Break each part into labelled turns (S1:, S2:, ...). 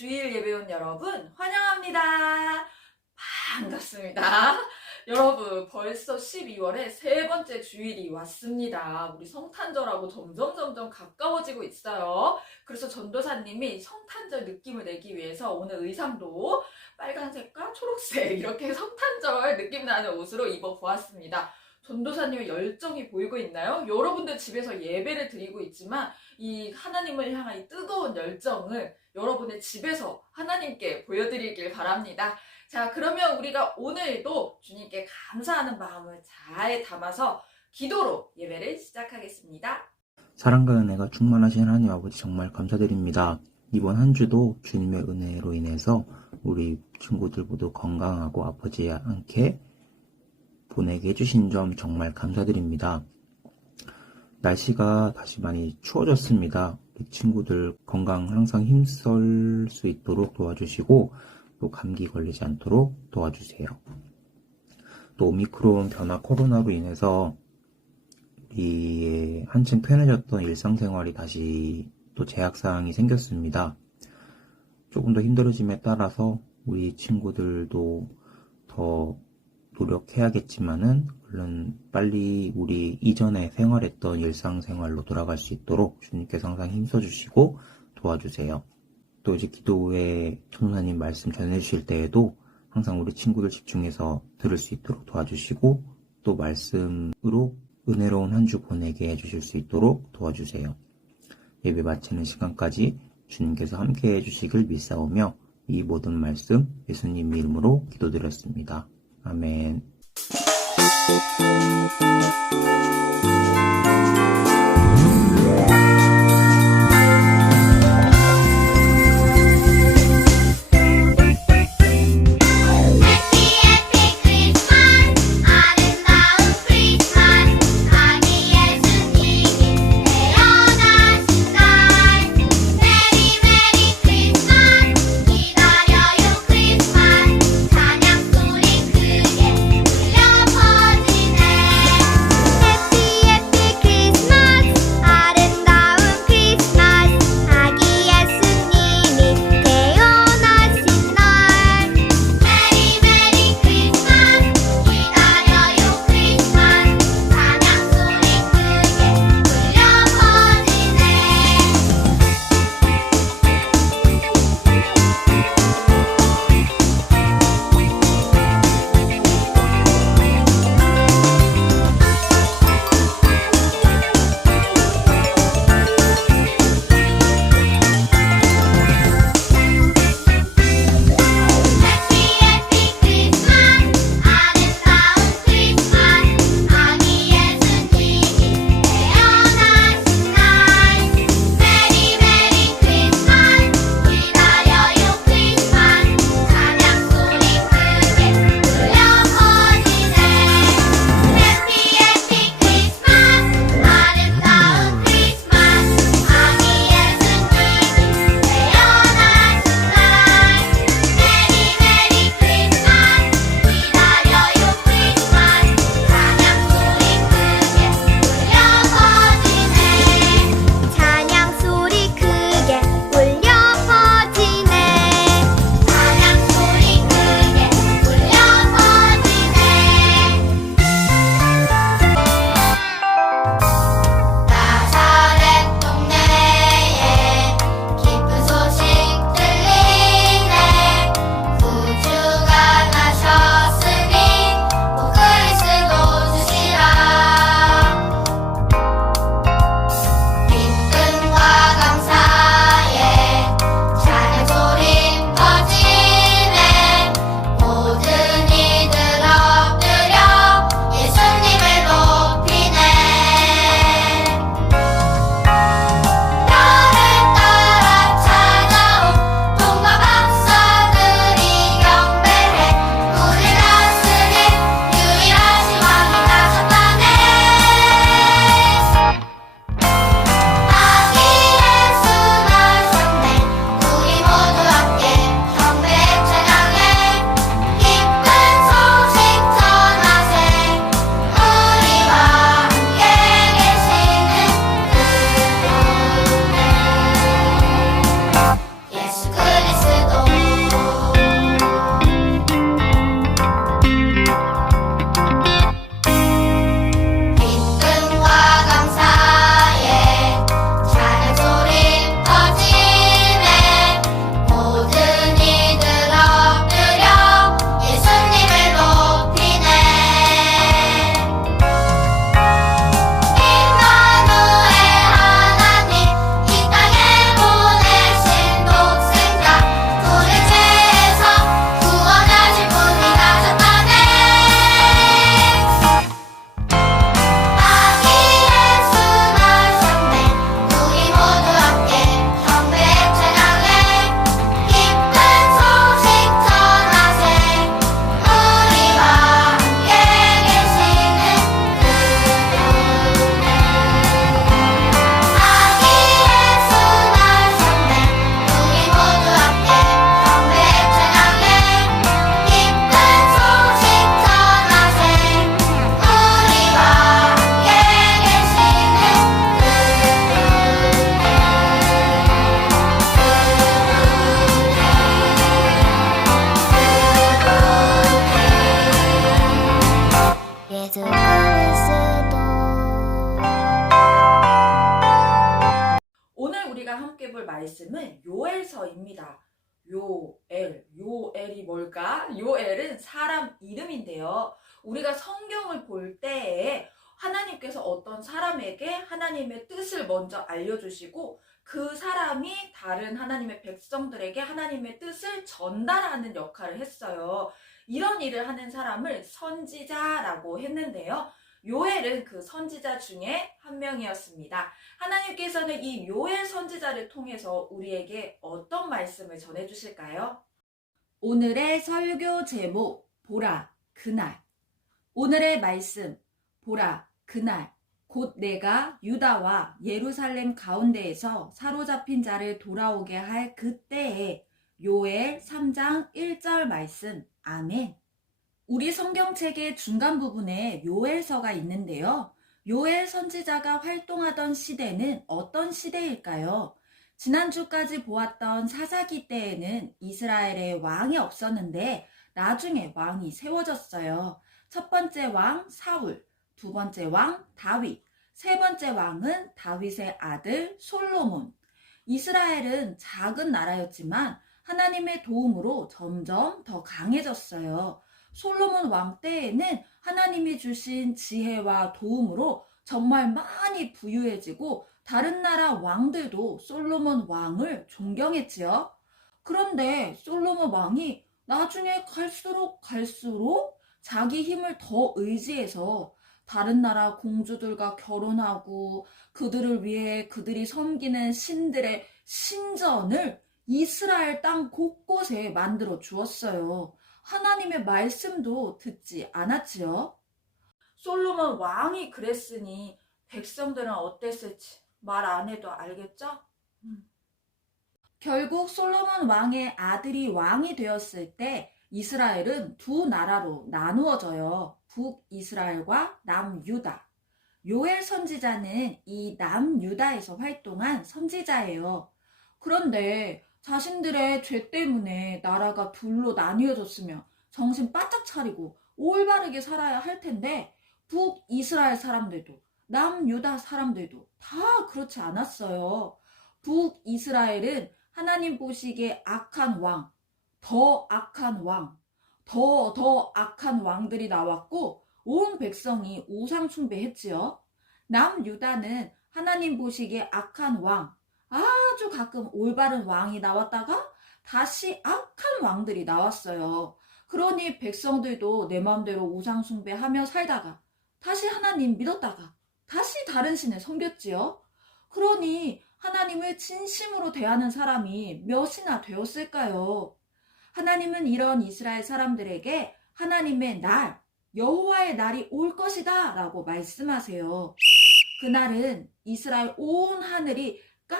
S1: 주일 예배원 여러분 환영합니다. 반갑습니다. 여러분 벌써 12월에 세 번째 주일이 왔습니다. 우리 성탄절하고 점점 점점 가까워지고 있어요. 그래서 전도사님이 성탄절 느낌을 내기 위해서 오늘 의상도 빨간색과 초록색 이렇게 성탄절 느낌 나는 옷으로 입어 보았습니다. 전도사님의 열정이 보이고 있나요? 여러분들 집에서 예배를 드리고 있지만 이 하나님을 향한 이 뜨거운 열정을 여러분의 집에서 하나님께 보여드리길 바랍니다. 자, 그러면 우리가 오늘도 주님께 감사하는 마음을 잘 담아서 기도로 예배를 시작하겠습니다.
S2: 사랑과 은혜가 충만하신 하나님 아버지 정말 감사드립니다. 이번 한 주도 주님의 은혜로 인해서 우리 친구들 모두 건강하고 아프지 않게 보내게 해주신 점 정말 감사드립니다. 날씨가 다시 많이 추워졌습니다. 친구들 건강 항상 힘쓸 수 있도록 도와주시고 또 감기 걸리지 않도록 도와주세요. 또 오미크론 변화 코로나로 인해서 우리의 한층 편해졌던 일상생활이 다시 또 제약사항이 생겼습니다. 조금 더 힘들어짐에 따라서 우리 친구들도 더 노력해야겠지만은 얼른 빨리 우리 이전에 생활했던 일상생활로 돌아갈 수 있도록 주님께서 항상 힘써주시고 도와주세요. 또 이제 기도 후에 천사님 말씀 전해주실 때에도 항상 우리 친구들 집중해서 들을 수 있도록 도와주시고 또 말씀으로 은혜로운 한 주 보내게 해주실 수 있도록 도와주세요. 예배 마치는 시간까지 주님께서 함께 해주시길 믿사오며 이 모든 말씀 예수님 이름으로 기도드렸습니다. 아
S1: 요엘서입니다. 요엘, 요엘이 뭘까? 요엘은 사람 이름인데요. 우리가 성경을 볼 때에 하나님께서 어떤 사람에게 하나님의 뜻을 먼저 알려주시고 그 사람이 다른 하나님의 백성들에게 하나님의 뜻을 전달하는 역할을 했어요. 이런 일을 하는 사람을 선지자라고 했는데요. 요엘은 그 선지자 중에 한 명이었습니다. 하나님께서는 이 요엘 선지자를 통해서 우리에게 어떤 말씀을 전해 주실까요? 오늘의 설교 제목 보라 그날 오늘의 말씀 보라 그날 곧 내가 유다와 예루살렘 가운데에서 사로잡힌 자를 돌아오게 할 그때에 요엘 3장 1절 말씀 아멘 우리 성경책의 중간 부분에 요엘서가 있는데요. 요엘 선지자가 활동하던 시대는 어떤 시대일까요? 지난주까지 보았던 사사기 때에는 이스라엘에 왕이 없었는데 나중에 왕이 세워졌어요. 첫 번째 왕 사울, 두 번째 왕 다윗, 세 번째 왕은 다윗의 아들 솔로몬. 이스라엘은 작은 나라였지만 하나님의 도움으로 점점 더 강해졌어요. 솔로몬 왕 때에는 하나님이 주신 지혜와 도움으로 정말 많이 부유해지고 다른 나라 왕들도 솔로몬 왕을 존경했지요. 그런데 솔로몬 왕이 나중에 갈수록 갈수록 자기 힘을 더 의지해서 다른 나라 공주들과 결혼하고 그들을 위해 그들이 섬기는 신들의 신전을 이스라엘 땅 곳곳에 만들어 주었어요. 하나님의 말씀도 듣지 않았지요. 솔로몬 왕이 그랬으니 백성들은 어땠을지 말 안 해도 알겠죠? 음. 결국 솔로몬 왕의 아들이 왕이 되었을 때 이스라엘은 두 나라로 나누어져요. 북이스라엘과 남유다. 요엘 선지자는 이 남유다에서 활동한 선지자예요. 그런데 자신들의 죄 때문에 나라가 둘로 나뉘어졌으면 정신 바짝 차리고 올바르게 살아야 할 텐데 북이스라엘 사람들도 남유다 사람들도 다 그렇지 않았어요. 북이스라엘은 하나님 보시기에 악한 왕, 더 악한 왕, 더 더 악한 왕들이 나왔고 온 백성이 우상 숭배했지요. 남유다는 하나님 보시기에 악한 왕, 아주 가끔 올바른 왕이 나왔다가 다시 악한 왕들이 나왔어요. 그러니 백성들도 내 마음대로 우상 숭배하며 살다가 다시 하나님 믿었다가 다시 다른 신을 섬겼지요. 그러니 하나님을 진심으로 대하는 사람이 몇이나 되었을까요? 하나님은 이런 이스라엘 사람들에게 하나님의 날, 여호와의 날이 올 것이다 라고 말씀하세요. 그날은 이스라엘 온 하늘이 까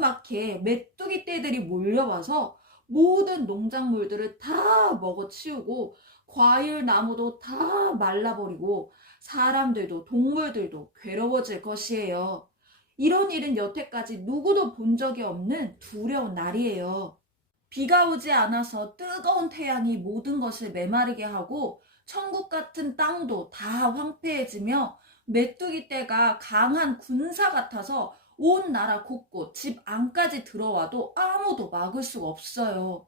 S1: 맣게 메뚜기 떼들이 몰려와서 모든 농작물들을 다 먹어치우고 과일 나무도 다 말라버리고 사람들도 동물들도 괴로워질 것이에요. 이런 일은 여태까지 누구도 본 적이 없는 두려운 날이에요. 비가 오지 않아서 뜨거운 태양이 모든 것을 메마르게 하고 천국 같은 땅도 다 황폐해지며 메뚜기 떼가 강한 군사 같아서 온 나라 곳곳 집 안까지 들어와도 아무도 막을 수가 없어요.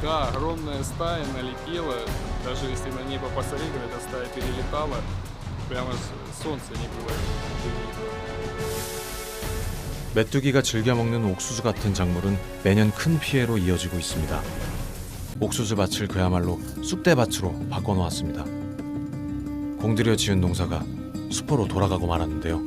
S3: Да, огромная стая налетела, даже если на небо посмотреть, эта стая перелетала, прямо с- солнца не было видно.
S4: 메뚜기가 즐겨 먹는 옥수수 같은 작물은 매년 큰 피해로 이어지고 있습니다. 옥수수 밭을 그야말로 쑥대밭으로 바꿔놓았습니다. 공들여 지은 농사가 수포로 돌아가고 말았는데요.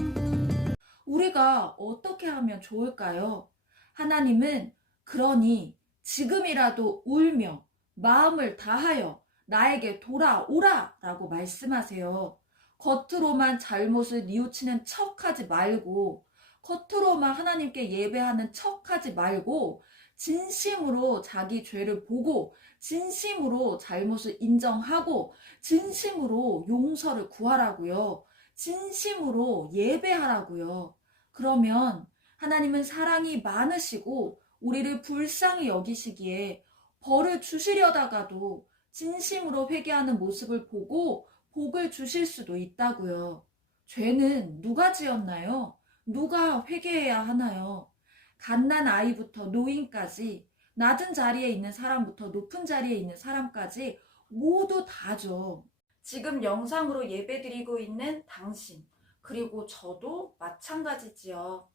S1: 어떻게 하면 좋을까요? 하나님은 그러니 지금이라도 울며 마음을 다하여 나에게 돌아오라 라고 말씀하세요. 겉으로만 잘못을 뉘우치는 척 하지 말고, 겉으로만 하나님께 예배하는 척 하지 말고, 진심으로 자기 죄를 보고, 진심으로 잘못을 인정하고, 진심으로 용서를 구하라고요. 진심으로 예배하라고요. 그러면 하나님은 사랑이 많으시고 우리를 불쌍히 여기시기에 벌을 주시려다가도 진심으로 회개하는 모습을 보고 복을 주실 수도 있다고요. 죄는 누가 지었나요? 누가 회개해야 하나요? 갓난 아이부터 노인까지 낮은 자리에 있는 사람부터 높은 자리에 있는 사람까지 모두 다죠. 지금 영상으로 예배드리고 있는 당신, 그리고 저도 마찬가지지요.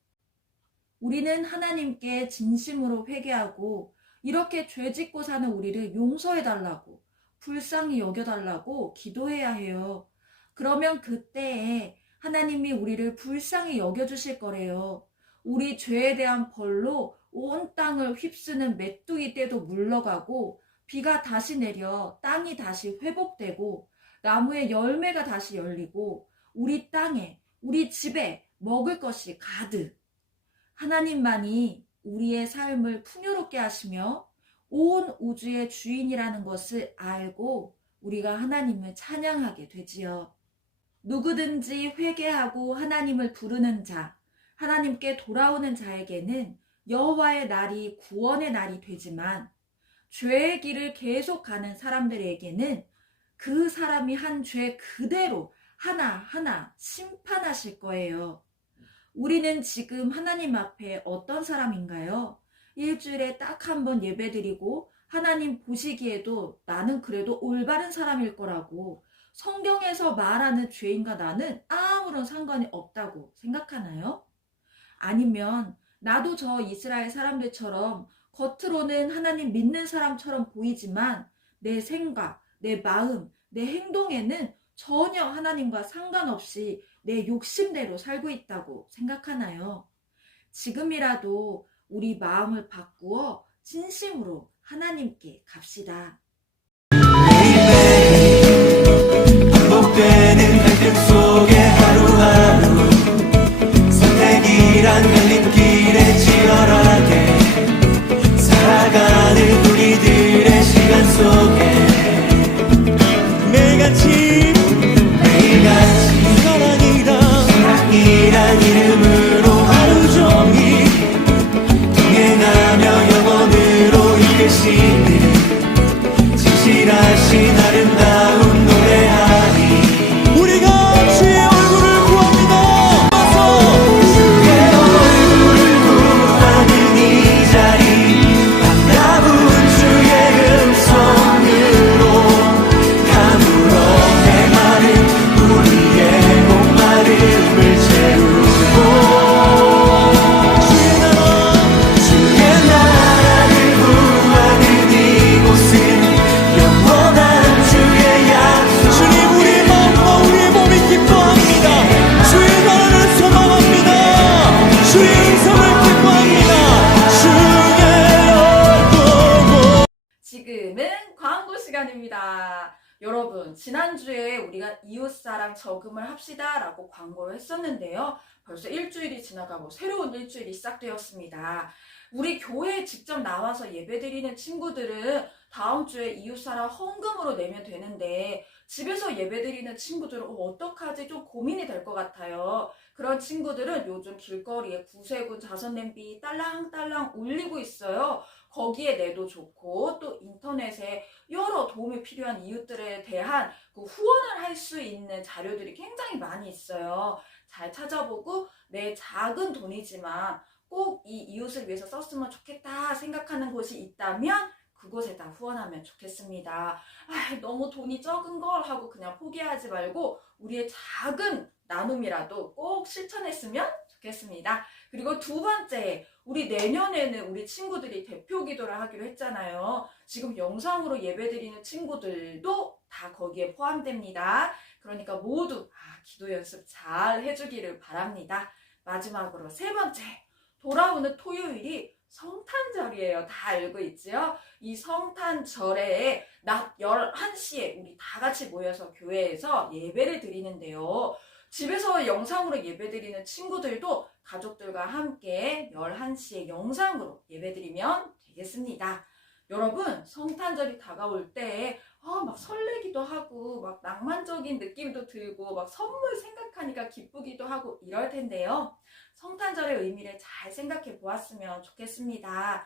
S1: 우리는 하나님께 진심으로 회개하고 이렇게 죄 짓고 사는 우리를 용서해 달라고 불쌍히 여겨 달라고 기도해야 해요. 그러면 그때에 하나님이 우리를 불쌍히 여겨 주실 거래요. 우리 죄에 대한 벌로 온 땅을 휩쓰는 메뚜기 떼도 물러가고 비가 다시 내려 땅이 다시 회복되고 나무의 열매가 다시 열리고 우리 땅에 우리 집에 먹을 것이 가득 하나님만이 우리의 삶을 풍요롭게 하시며 온 우주의 주인이라는 것을 알고 우리가 하나님을 찬양하게 되지요. 누구든지 회개하고 하나님을 부르는 자, 하나님께 돌아오는 자에게는 여호와의 날이 구원의 날이 되지만 죄의 길을 계속 가는 사람들에게는 그 사람이 한 죄 그대로 하나하나 심판하실 거예요. 우리는 지금 하나님 앞에 어떤 사람인가요? 일주일에 딱 한 번 예배드리고 하나님 보시기에도 나는 그래도 올바른 사람일 거라고 성경에서 말하는 죄인과 나는 아무런 상관이 없다고 생각하나요? 아니면 나도 저 이스라엘 사람들처럼 겉으로는 하나님 믿는 사람처럼 보이지만 내 생각, 내 마음, 내 행동에는 전혀 하나님과 상관없이 내 욕심대로 살고 있다고 생각하나요? 지금이라도 우리 마음을 바꾸어 진심으로 하나님께 갑시다. 지금은 광고 시간입니다. 여러분, 지난주에 우리가 이웃사랑 저금을 합시다 라고 광고를 했었는데요. 벌써 일주일이 지나가고 새로운 일주일이 시작되었습니다. 우리 교회에 직접 나와서 예배드리는 친구들은 다음 주에 이웃사랑 헌금으로 내면 되는데 집에서 예배드리는 친구들은 어, 어떡하지 좀 고민이 될 것 같아요. 그런 친구들은 요즘 길거리에 구세군 자선냄비 딸랑딸랑 울리고 있어요. 거기에 내도 좋고 또 인터넷에 여러 도움이 필요한 이웃들에 대한 그 후원을 할 수 있는 자료들이 굉장히 많이 있어요. 잘 찾아보고 내 작은 돈이지만 꼭 이 이웃을 위해서 썼으면 좋겠다 생각하는 곳이 있다면 그곳에다 후원하면 좋겠습니다. 아, 너무 돈이 적은 걸 하고 그냥 포기하지 말고 우리의 작은 나눔이라도 꼭 실천했으면 좋겠습니다. 그리고 두 번째, 우리 내년에는 우리 친구들이 대표 기도를 하기로 했잖아요. 지금 영상으로 예배드리는 친구들도 다 거기에 포함됩니다. 그러니까 모두 아, 기도 연습 잘 해주기를 바랍니다. 마지막으로 세 번째, 돌아오는 토요일이 성탄절이에요. 다 알고 있지요? 이 성탄절에 낮 11시에 우리 다 같이 모여서 교회에서 예배를 드리는데요. 집에서 영상으로 예배드리는 친구들도 가족들과 함께 11시에 영상으로 예배드리면 되겠습니다. 여러분, 성탄절이 다가올 때, 아, 막 설레기도 하고, 막 낭만적인 느낌도 들고, 막 선물 생각하니까 기쁘기도 하고 이럴 텐데요. 성탄절의 의미를 잘 생각해 보았으면 좋겠습니다.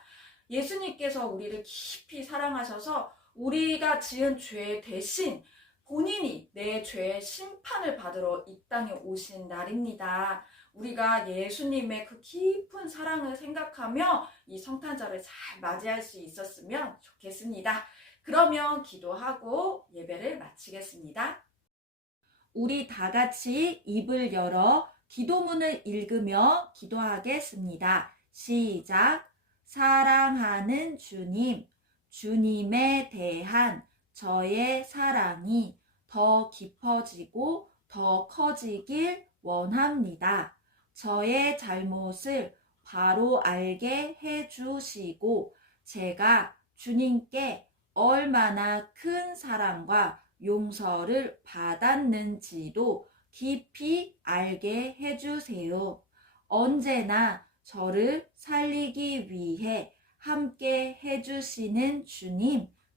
S1: 예수님께서 우리를 깊이 사랑하셔서 우리가 지은 죄 대신 본인이 내 죄의 심판을 받으러 이 땅에 오신 날입니다. 우리가 예수님의 그 깊은 사랑을 생각하며 이 성탄절을 잘 맞이할 수 있었으면 좋겠습니다. 그러면 기도하고 예배를 마치겠습니다. 우리 다 같이 입을 열어 기도문을 읽으며 기도하겠습니다. 시작. 사랑하는 주님, 주님에 대한 저의 사랑이 더 깊어지고 더 커지길 원합니다. 저의 잘못을 바로 알게 해주시고 제가 주님께 얼마나 큰 사랑과 용서를 받았는지도 깊이 알게 해주세요. 언제나 저를 살리기 위해 함께 해주시는 주님,